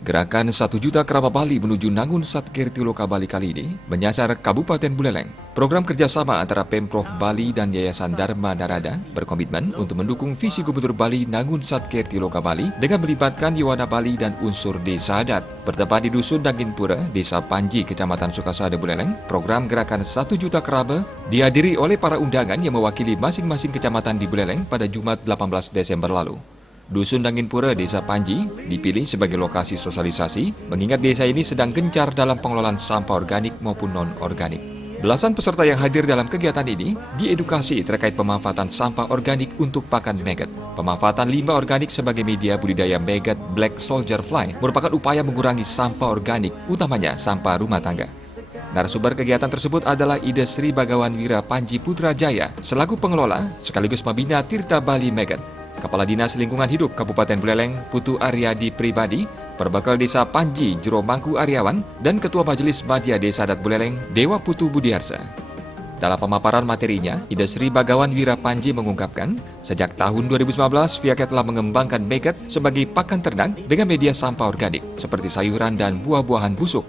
Gerakan 1 juta keramba Bali menuju Nangun Satkirti Loka Bali kali ini menyasar Kabupaten Buleleng. Program kerjasama antara Pemprov Bali dan Yayasan Dharma Narada berkomitmen untuk mendukung visi Gubernur Bali Nangun Satkirti Loka Bali dengan melibatkan Yuwana Bali dan unsur desa adat. Bertempat di Dusun Danginpura, Desa Panji, Kecamatan Sukasada, Buleleng, program Gerakan 1 Juta Keramba dihadiri oleh para undangan yang mewakili masing-masing kecamatan di Buleleng pada Jumat 18 Desember lalu. Dusun Danginpura, Desa Panji, dipilih sebagai lokasi sosialisasi, mengingat desa ini sedang gencar dalam pengelolaan sampah organik maupun non-organik. Belasan peserta yang hadir dalam kegiatan ini diedukasi terkait pemanfaatan sampah organik untuk pakan maggot. Pemanfaatan limbah organik sebagai media budidaya maggot Black Soldier Fly merupakan upaya mengurangi sampah organik, utamanya sampah rumah tangga. Narasumber kegiatan tersebut adalah Ida Sri Bagawan Wira Panji Putrajaya selaku pengelola sekaligus pembina Tirta Bali Maggot. Kepala Dinas Lingkungan Hidup Kabupaten Buleleng, Putu Aryadi Pribadi, Perbekal Desa Panji, Jero Mangku Aryawan, dan Ketua Majelis Madya Desa Adat Buleleng, Dewa Putu Budiarsa. Dalam pemaparan materinya, Ida Sri Bagawan Wira Panji mengungkapkan, sejak tahun 2019, pihaknya telah mengembangkan maggot sebagai pakan ternak dengan media sampah organik, seperti sayuran dan buah-buahan busuk.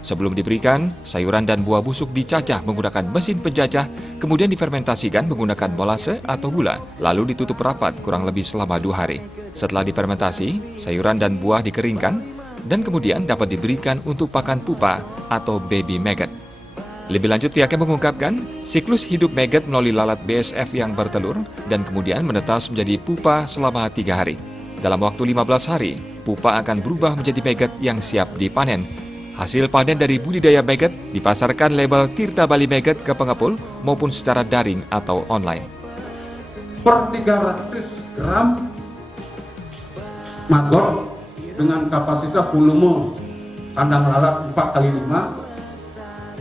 Sebelum diberikan, sayuran dan buah busuk dicacah menggunakan mesin penjajah, kemudian difermentasikan menggunakan molase atau gula, lalu ditutup rapat kurang lebih selama 2 hari. Setelah difermentasi, sayuran dan buah dikeringkan, dan kemudian dapat diberikan untuk pakan pupa atau baby maggot. Lebih lanjut, pihaknya mengungkapkan, siklus hidup maggot melalui lalat BSF yang bertelur, dan kemudian menetas menjadi pupa selama 3 hari. Dalam waktu 15 hari, pupa akan berubah menjadi maggot yang siap dipanen. Hasil panen dari budidaya maggot dipasarkan label Tirta Bali Maggot ke pengepul maupun secara daring atau online. Per 300 gram maggot dengan kapasitas volume kandang lalat 4x5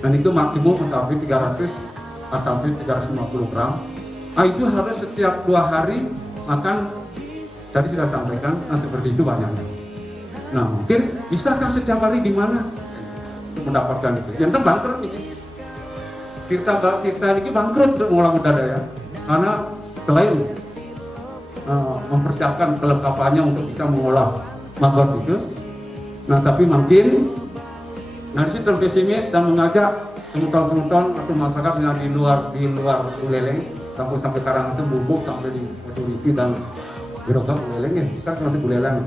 dan itu maksimum mencapai 300 sampai 350 gram. Nah, itu harus setiap 2 hari makan. Tadi sudah sampaikan, seperti itu banyaknya. Nah, mungkin bisakah setiap hari di mana mendapatkan itu? Yang bangkrut ini. Kita ini bangkrut untuk mengolah budidaya karena selain mempersiapkan kelengkapannya untuk bisa mengolah maggot itu, nah tapi mungkin di situ pesimis dan mengajak semutan atau masyarakat yang di luar Buleleng sampai Karangasem, Bubuk, sampai di Otoriti dan Birokap Buleleng ya, kita masih Buleleng.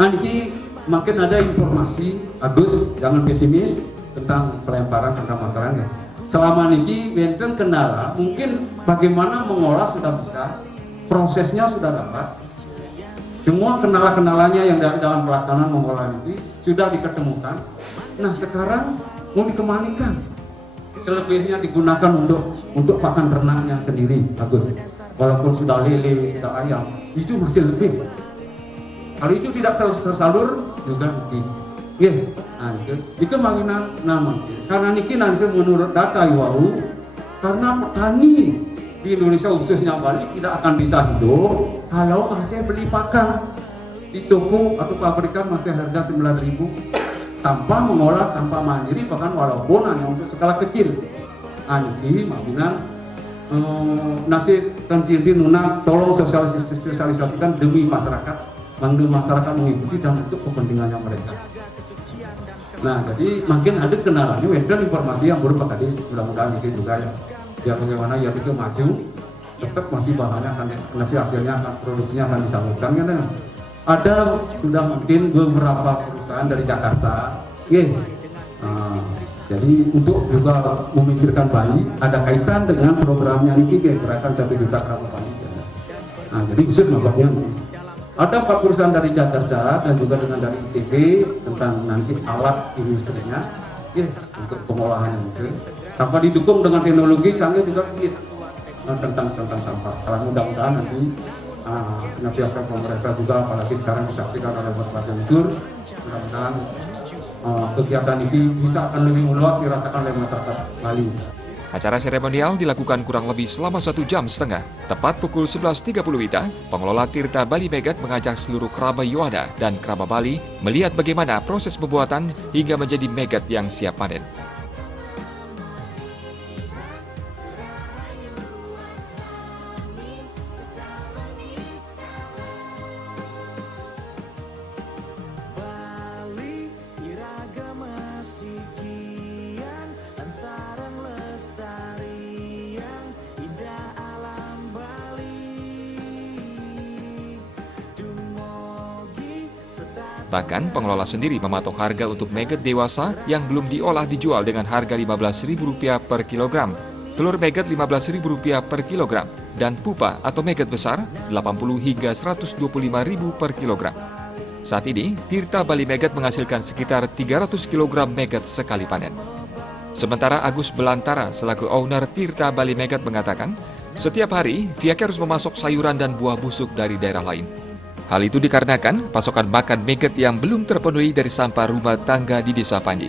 Nah ini makin ada informasi, Agus jangan pesimis tentang pelemparan tentang masalahnya. Selama ini benteng kendala, mungkin bagaimana mengolah sudah bisa, prosesnya sudah dapat. Semua kendala-kendalanya yang dalam pelaksanaan mengolah ini sudah diketemukan. Nah sekarang mau dikembalikan, selebihnya digunakan untuk pakan ternaknya sendiri, Agus. Walaupun sudah lele, sudah ayam, itu masih lebih. Kalau itu tidak tersalur juga mungkin. Ya, nah itu mengenai nama. Karena niki nanti menurut data IWAU, karena petani di Indonesia khususnya Bali tidak akan bisa hidup kalau masih beli pakan di toko atau pabrikan masih harga 9.000 tanpa mengolah, tanpa mandiri, bahkan walaupun hanya untuk skala kecil. Niki makna nasi tentinti nuna tolong sosialisasikan demi masyarakat. Masyarakat mengikuti dan untuk kepentingannya mereka. Nah, jadi makin ada kenalannya, dan informasi yang berupa tadi mudah-mudahan itu juga ya. Biar bagaimana ya itu maju, tetap masih bahannya akan, nanti hasilnya akan, produksinya akan disalurkan kan? Ya? Ada sudah mungkin beberapa perusahaan dari Jakarta, ya. Jadi untuk juga memikirkan Bali, ada kaitan dengan programnya ini, gerakan 1 Juta Keramba Bali. Nah, jadi khusus nampaknya. Ada 4 perusahaan dari Jakarta dan juga dengan dari ITB tentang nanti alat industrinya ya, untuk pengolahan itu. Tanpa didukung dengan teknologi canggih juga ya, tentang sampah. Kalau mudah-mudahan nanti pihak pemerintah juga apalagi sekarang disaksikan oleh berbagai unsur, mudah-mudahan kegiatan ini bisa akan lebih meluas dirasakan oleh masyarakat Bali. Acara seremonial dilakukan kurang lebih selama 1,5 jam. Tepat pukul 11.30 WITA, pengelola Tirta Bali Maggot mengajak seluruh kerabat Yuwana dan kerabat Bali melihat bagaimana proses pembuatan hingga menjadi maggot yang siap panen. Bahkan pengelola sendiri mematok harga untuk maggot dewasa yang belum diolah dijual dengan harga Rp15.000 per kilogram, telur maggot Rp15.000 per kilogram, dan pupa atau maggot besar Rp80 hingga Rp125.000 per kilogram. Saat ini, Tirta Bali Maggot menghasilkan sekitar 300 kg maggot sekali panen. Sementara Agus Belantara selaku owner Tirta Bali Maggot mengatakan, setiap hari pihaknya harus memasok sayuran dan buah busuk dari daerah lain. Hal itu dikarenakan pasokan makan maggot yang belum terpenuhi dari sampah rumah tangga di Desa Panji.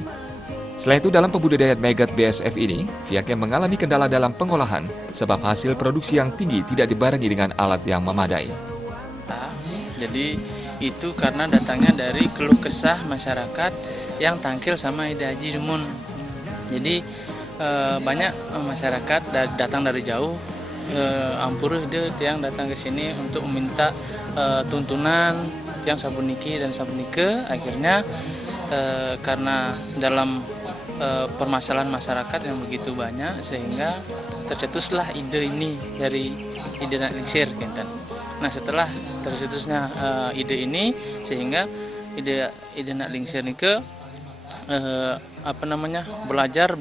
Selain itu, dalam pembudidayaan maggot BSF ini, pihaknya mengalami kendala dalam pengolahan sebab hasil produksi yang tinggi tidak dibarengi dengan alat yang memadai. Jadi itu karena datangnya dari keluh kesah masyarakat yang tangkil sama Ida Haji Dumun. Jadi banyak masyarakat datang dari jauh, ampur ide yang datang ke sini untuk meminta tuntunan yang sabuniki dan sabunike. Akhirnya karena dalam permasalahan masyarakat yang begitu banyak, sehingga tercetuslah ide ini dari ide nak lingsir gitu. Nah, setelah tercetusnya ide ini, sehingga ide nak lingsir ini belajar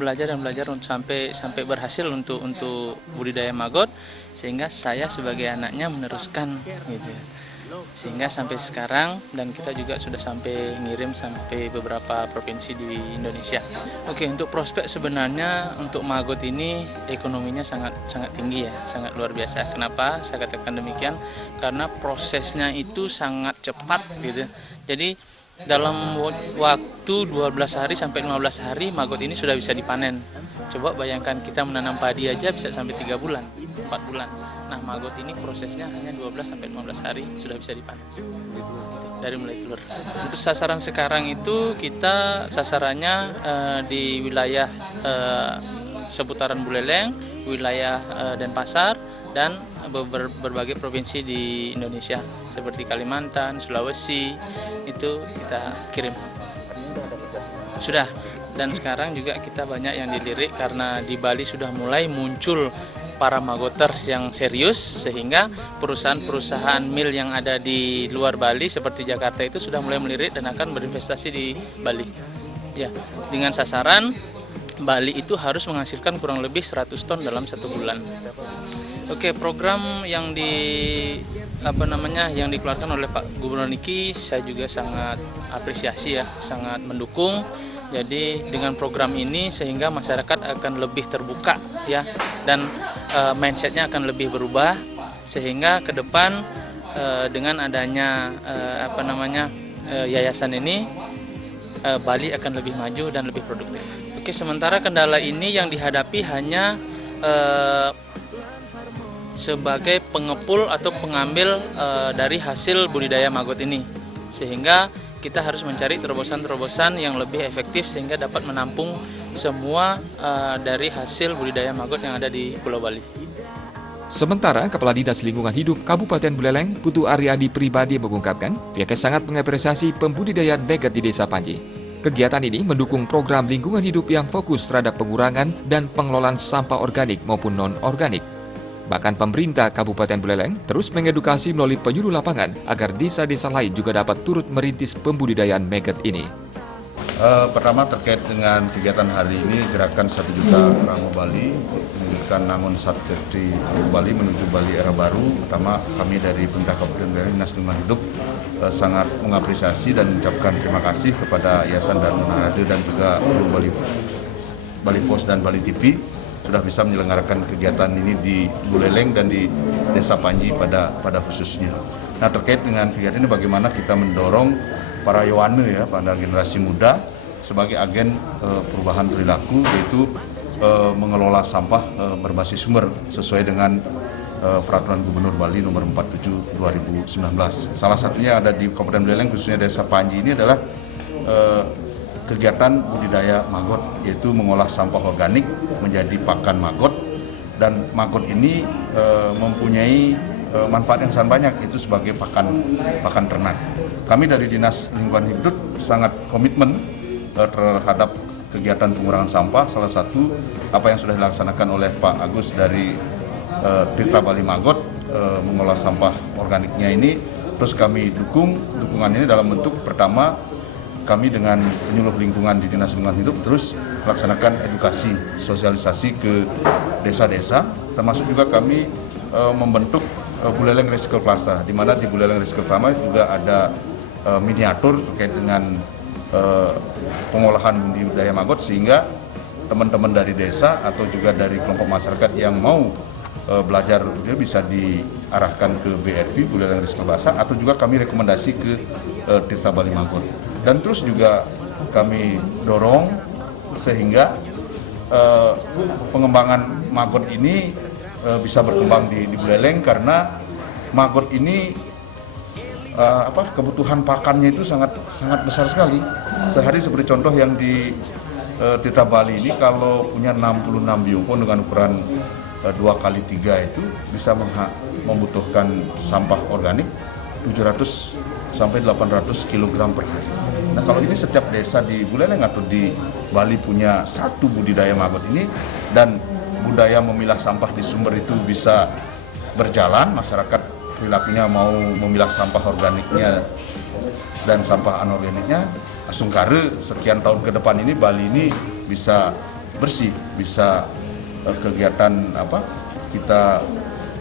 untuk sampai berhasil untuk budidaya maggot, sehingga saya sebagai anaknya meneruskan gitu. Sehingga sampai sekarang, dan kita juga sudah sampai ngirim sampai beberapa provinsi di Indonesia. Oke, untuk prospek sebenarnya untuk maggot ini ekonominya sangat tinggi ya, sangat luar biasa. Kenapa saya katakan demikian? Karena prosesnya itu sangat cepat gitu. Jadi dalam waktu 12 hari sampai 15 hari maggot ini sudah bisa dipanen. Coba bayangkan kita menanam padi aja bisa sampai 3 bulan, 4 bulan. Nah, maggot ini prosesnya hanya 12 sampai 15 hari sudah bisa dipanen. Dari mulai telur. Untuk sasaran sekarang itu kita sasarannya di wilayah seputaran Buleleng, wilayah Denpasar, dan berbagai provinsi di Indonesia seperti Kalimantan, Sulawesi, itu kita kirim. Sudah, dan sekarang juga kita banyak yang dilirik karena di Bali sudah mulai muncul para maggoters yang serius, sehingga perusahaan-perusahaan mil yang ada di luar Bali seperti Jakarta itu sudah mulai melirik dan akan berinvestasi di Bali. Ya, dengan sasaran Bali itu harus menghasilkan kurang lebih 100 ton dalam 1 bulan. Oke, program yang yang dikeluarkan oleh Pak Gubernur Niki saya juga sangat apresiasi ya, sangat mendukung. Jadi dengan program ini sehingga masyarakat akan lebih terbuka ya, dan mindsetnya akan lebih berubah, sehingga ke depan dengan adanya yayasan ini Bali akan lebih maju dan lebih produktif. Oke, sementara kendala ini yang dihadapi hanya sebagai pengepul atau pengambil dari hasil budidaya maggot ini, sehingga kita harus mencari terobosan-terobosan yang lebih efektif sehingga dapat menampung semua dari hasil budidaya maggot yang ada di Pulau Bali. Sementara Kepala Dinas Lingkungan Hidup Kabupaten Buleleng, Putu Aryadi pribadi mengungkapkan pihaknya sangat mengapresiasi pembudidayaan maggot di Desa Panji. Kegiatan ini mendukung program lingkungan hidup yang fokus terhadap pengurangan dan pengelolaan sampah organik maupun non-organik. Bahkan pemerintah Kabupaten Buleleng terus mengedukasi melalui penyuluh lapangan agar desa-desa lain juga dapat turut merintis pembudidayaan maggot ini. Pertama terkait dengan kegiatan hari ini, gerakan 1 juta Rango Bali, pendidikan Nangun Satkerti Bali menuju Bali era baru. Pertama, kami dari pemerintah Kabupaten Buleleng, Dinas Lingkungan Hidup sangat mengapresiasi dan mengucapkan terima kasih kepada Yayasan Dharma Narada dan juga Bali Pos dan Bali TV sudah bisa menyelenggarakan kegiatan ini di Buleleng dan di Desa Panji pada khususnya. Nah, terkait dengan kegiatan ini bagaimana kita mendorong para yowane ya, pada generasi muda sebagai agen perubahan perilaku, yaitu mengelola sampah berbasis sumber sesuai dengan Peraturan Gubernur Bali nomor 47 2019. Salah satunya ada di Kabupaten Buleleng, khususnya Desa Panji ini adalah kegiatan budidaya maggot, yaitu mengolah sampah organik menjadi pakan maggot, dan maggot ini mempunyai manfaat yang sangat banyak, itu sebagai pakan ternak. Kami dari Dinas Lingkungan Hidup sangat komitmen terhadap kegiatan pengurangan sampah. Salah satu apa yang sudah dilaksanakan oleh Pak Agus dari Tirta Bali Maggot, mengolah sampah organiknya ini Terus kami dukungan ini dalam bentuk pertama kami dengan penyuluh lingkungan di Dinas Lingkungan Hidup terus melaksanakan edukasi, sosialisasi ke desa-desa, termasuk juga kami membentuk Buleleng Recycle Plaza, di mana di Buleleng Recycle Plaza juga ada miniatur terkait dengan pengolahan budidaya maggot, sehingga teman-teman dari desa atau juga dari kelompok masyarakat yang mau belajar dia bisa diarahkan ke BRP Buleleng Recycle Plaza, atau juga kami rekomendasi ke Tirta Bali Maggot. Dan terus juga kami dorong sehingga pengembangan maggot ini bisa berkembang di Buleleng, karena maggot ini kebutuhan pakannya itu sangat besar sekali. Sehari seperti contoh yang di Tirta Bali ini, kalau punya 66 biopon dengan ukuran 2x3 itu bisa membutuhkan sampah organik 700 sampai 800 kg per hari. Nah, kalau ini setiap desa di Buleleng atau di Bali punya satu budidaya maggot ini, dan budaya memilah sampah di sumber itu bisa berjalan, masyarakat perilakunya mau memilah sampah organiknya dan sampah anorganiknya, asungkare sekian tahun ke depan ini Bali ini bisa bersih, bisa kegiatan kita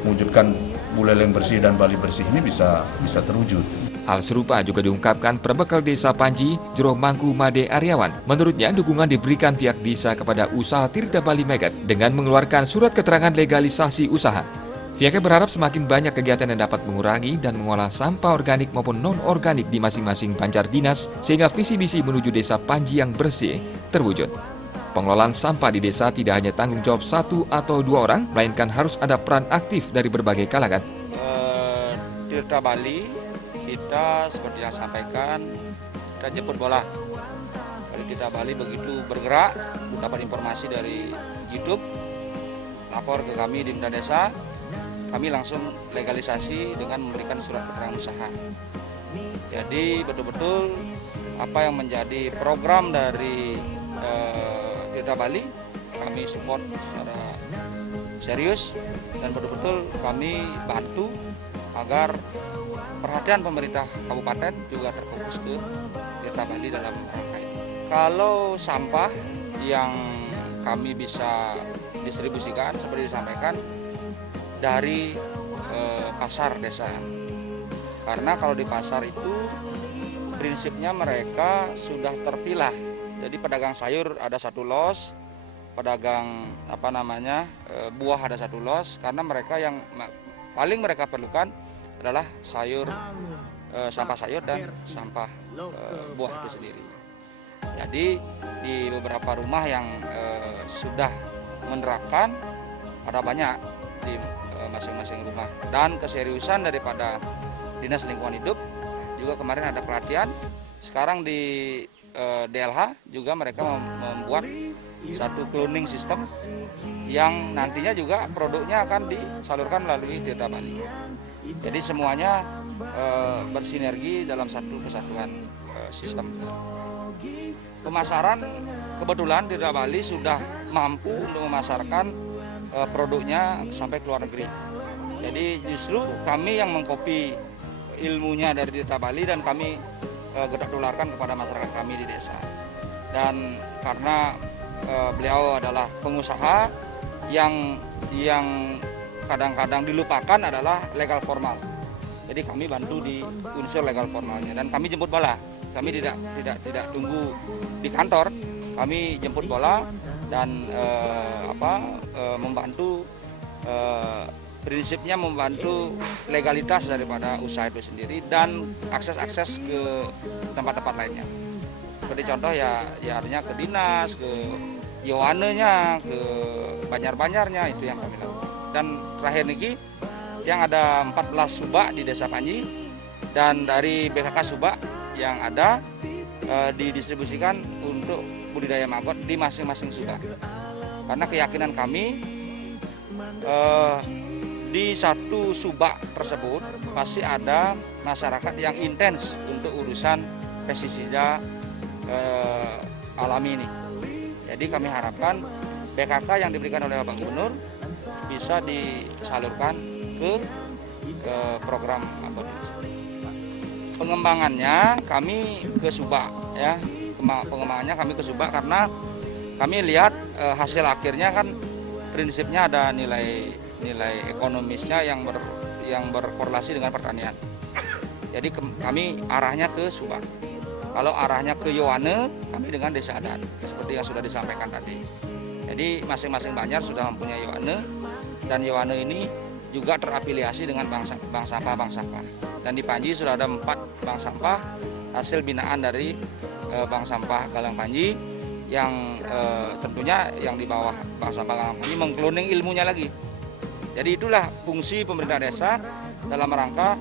mewujudkan Buleleng bersih dan Bali bersih ini bisa terwujud. Hal serupa juga diungkapkan Perbekal Desa Panji, Jero Mangku Made Aryawan. Menurutnya, dukungan diberikan pihak desa kepada usaha Tirta Bali Maggot dengan mengeluarkan surat keterangan legalisasi usaha. Pihaknya berharap semakin banyak kegiatan yang dapat mengurangi dan mengolah sampah organik maupun non-organik di masing-masing pancar dinas, sehingga visi misi menuju Desa Panji yang bersih terwujud. Pengelolaan sampah di desa tidak hanya tanggung jawab 1 atau 2 orang, melainkan harus ada peran aktif dari berbagai kalangan. Tirta Bali, kita seperti yang sampaikan, kita jemput bola. Dari Tirta Bali begitu bergerak, dapat informasi dari YouTube, lapor ke kami di Indah Desa, kami langsung legalisasi dengan memberikan surat keterangan usaha. Jadi betul-betul apa yang menjadi program dari Tirta Bali, kami support secara serius dan betul-betul kami bantu agar perhatian pemerintah kabupaten juga terfokus ke Tirta Bali dalam rangka ini. Kalau sampah yang kami bisa distribusikan seperti disampaikan dari pasar desa, karena kalau di pasar itu prinsipnya mereka sudah terpilah. Jadi pedagang sayur ada 1 los, pedagang buah ada 1 los, karena mereka yang paling mereka perlukan adalah sayur, sampah sayur dan sampah buah itu sendiri. Jadi di beberapa rumah yang sudah menerapkan, ada banyak di masing-masing rumah, dan keseriusan daripada Dinas Lingkungan Hidup juga kemarin ada pelatihan. Sekarang di DLH juga mereka membuat satu cloning system yang nantinya juga produknya akan disalurkan melalui Tirta Bali. Jadi semuanya bersinergi dalam satu kesatuan sistem. Pemasaran, kebetulan Tirta Bali sudah mampu untuk memasarkan produknya sampai ke luar negeri. Jadi justru kami yang mengkopi ilmunya dari Tirta Bali dan kami gedak tularkan kepada masyarakat kami di desa. Dan karena beliau adalah pengusaha, yang kadang-kadang dilupakan adalah legal formal. Jadi kami bantu di unsur legal formalnya, dan kami jemput bola. Kami tidak tunggu di kantor, kami jemput bola dan membantu. Prinsipnya membantu legalitas daripada usaha itu sendiri dan akses ke tempat-tempat lainnya. Seperti contoh ya artinya ke dinas, ke Yohanenya, ke Banjar-Banjarnya, itu yang kami lakukan. Dan terakhir niki yang ada 14 subak di Desa Panji, dan dari BKK subak yang ada didistribusikan untuk budidaya maggot di masing-masing subak. Karena keyakinan kami di satu subak tersebut pasti ada masyarakat yang intens untuk urusan pestisida alami ini. Jadi kami harapkan PKK yang diberikan oleh Bapak Gubernur bisa disalurkan ke program maggot ini. pengembangannya kami ke Subak ya. Pengembangannya kami ke Subak karena kami lihat hasil akhirnya kan prinsipnya ada nilai ekonomisnya yang berkorelasi dengan pertanian. Jadi kami arahnya ke Subak. Kalau arahnya ke Yowane, kami dengan desa adat seperti yang sudah disampaikan tadi. Jadi masing-masing banjar sudah mempunyai Yowane, dan Yowane ini juga terafiliasi dengan bank sampah. Dan di Panji sudah ada 4 bank sampah hasil binaan dari bank sampah Galang Panji yang tentunya yang di bawah bank sampah Galang Panji mengkloning ilmunya lagi. Jadi itulah fungsi pemerintah desa dalam rangka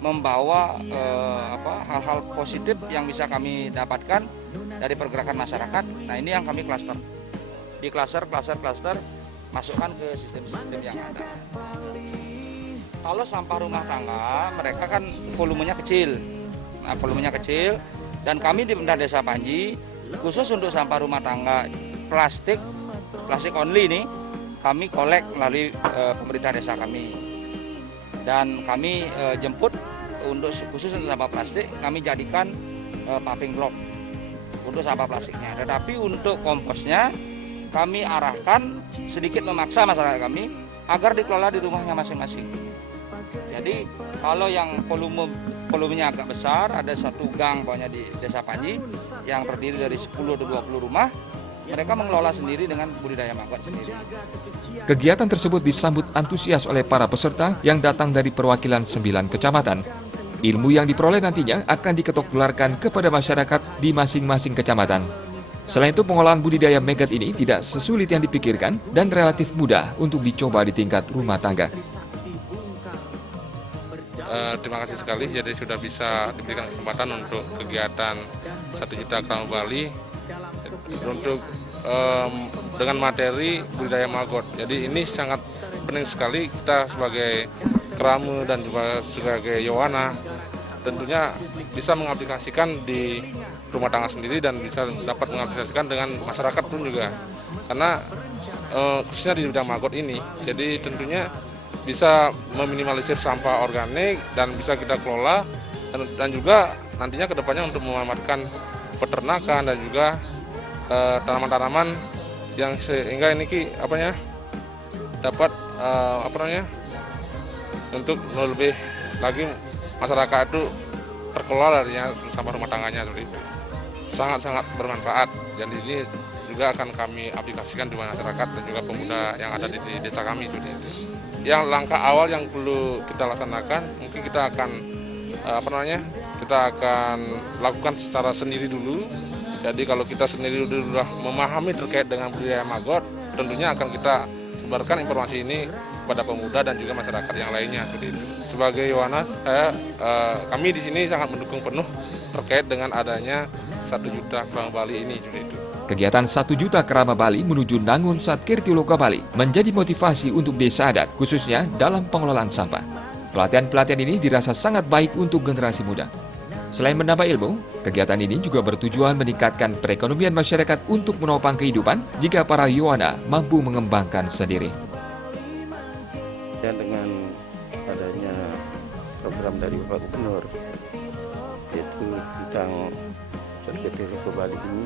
membawa hal-hal positif yang bisa kami dapatkan dari pergerakan masyarakat. Nah, ini yang kami klaster. Di klaster masukkan ke sistem-sistem yang ada. Kalau sampah rumah tangga, mereka kan volumenya kecil. Nah, volumenya kecil, dan kami di Pemerintah Desa Panji, khusus untuk sampah rumah tangga plastik only ini, kami kolek melalui pemerintah desa kami. Dan kami jemput khusus untuk sampah plastik, kami jadikan paving block untuk sampah plastiknya. Tetapi untuk komposnya, kami arahkan sedikit memaksa masyarakat kami agar dikelola di rumahnya masing-masing. Jadi kalau yang volumenya agak besar, ada satu gang pokoknya di Desa Panji yang terdiri dari 10 atau 20 rumah, mereka mengelola sendiri dengan budidaya maggot sendiri. Kegiatan tersebut disambut antusias oleh para peserta yang datang dari perwakilan 9 kecamatan. Ilmu yang diperoleh nantinya akan diketok gelarkan kepada masyarakat di masing-masing kecamatan. Selain itu, pengolahan budidaya maggot ini tidak sesulit yang dipikirkan dan relatif mudah untuk dicoba di tingkat rumah tangga. Terima kasih sekali, jadi sudah bisa diberikan kesempatan untuk kegiatan 1 juta kerama Bali untuk dengan materi budidaya maggot. Jadi ini sangat penting sekali kita sebagai kerama dan juga sebagai Yowana tentunya bisa mengaplikasikan di rumah tangga sendiri dan bisa dapat mengaplikasikan dengan masyarakat pun juga. Karena khususnya di bidang maggot ini, jadi tentunya bisa meminimalisir sampah organik dan bisa kita kelola dan juga nantinya kedepannya untuk memanfaatkan peternakan dan juga tanaman-tanaman yang sehingga ini dapat untuk lebih lagi masyarakat itu terkelola dari sampah rumah tangganya seperti itu. Sangat-sangat bermanfaat, dan ini juga akan kami aplikasikan di masyarakat dan juga pemuda yang ada di desa kami seperti itu. Yang langkah awal yang perlu kita laksanakan, mungkin kita akan kita akan lakukan secara sendiri dulu. Jadi kalau kita sendiri sudah memahami terkait dengan budidaya maggot, tentunya akan kita sebarkan informasi ini kepada pemuda dan juga masyarakat yang lainnya seperti itu. Sebagai Yowana, kami di sini sangat mendukung penuh terkait dengan adanya 1 juta kerama Bali ini seperti itu. Kegiatan 1 juta kerama Bali menuju Nangun Satkirtiloka Bali menjadi motivasi untuk desa adat, khususnya dalam pengelolaan sampah. Pelatihan-pelatihan ini dirasa sangat baik untuk generasi muda. Selain menambah ilmu, kegiatan ini juga bertujuan meningkatkan perekonomian masyarakat untuk menopang kehidupan jika para Yowana mampu mengembangkan sendiri. Dan dengan adanya program dari Bapak Gubernur, yaitu tentang Satkirtiloka Bali ini,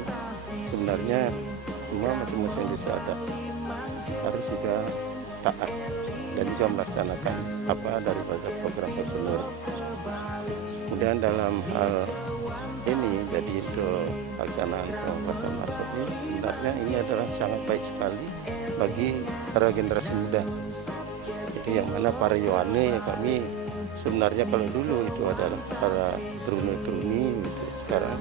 sebenarnya semua masing-masing desa adat harus juga taat dan juga melaksanakan apa daripada program Pak Gubernur. Kemudian dalam hal ini, jadi untuk pelaksanaan pengobatan maggot ini sebenarnya ini adalah sangat baik sekali bagi para generasi muda. Jadi yang mana para Yowane kami sebenarnya kalau dulu itu adalah para turuni gitu. Sekarang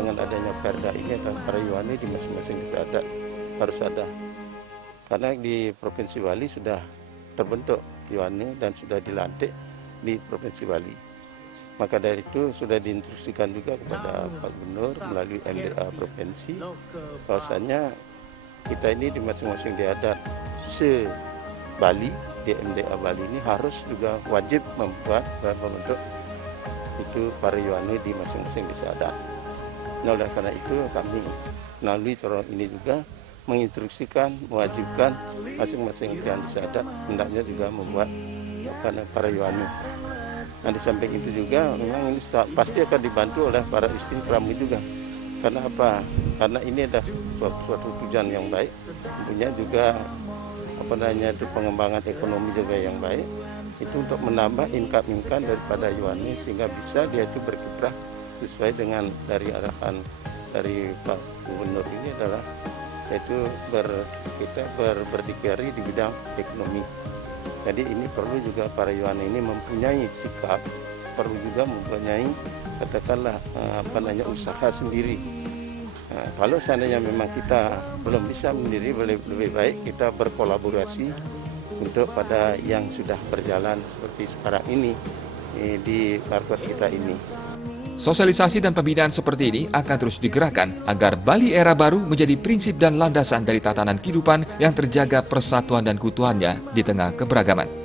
dengan adanya perda ini adalah para Yowane di masing-masing desa adat harus ada. Karena di Provinsi Bali sudah terbentuk Yowane dan sudah dilantik di Provinsi Bali. Maka dari itu sudah diinstruksikan juga kepada Pak Gubernur melalui MDA Provinsi bahwasanya kita ini di masing-masing desa adat se-Bali, di MDA Bali ini harus juga wajib membuat dan membentuk itu para Yowane di masing-masing desa adat. Nah, oleh karena itu kami melalui corong ini juga menginstruksikan, mewajibkan masing-masing desa adat hendaknya juga membuat para Yowane. Nah, di samping itu juga memang ini pasti akan dibantu oleh para istri keramu juga. Karena apa? Karena ini adalah suatu tujuan yang baik, punya juga itu pengembangan ekonomi juga yang baik. Itu untuk menambah income daripada Yuani sehingga bisa dia itu berkiprah sesuai dengan dari arahan dari Pak Gubernur ini adalah yaitu kita berdikari di bidang ekonomi. Jadi ini perlu juga para Yuani ini mempunyai sikap, perlu juga mempunyai katakanlah usaha sendiri. Nah, kalau seandainya memang kita belum bisa sendiri, lebih baik kita berkolaborasi untuk pada yang sudah berjalan seperti sekarang ini di market kita ini. Sosialisasi dan pembinaan seperti ini akan terus digerakkan agar Bali era baru menjadi prinsip dan landasan dari tatanan kehidupan yang terjaga persatuan dan keutuhannya di tengah keberagaman.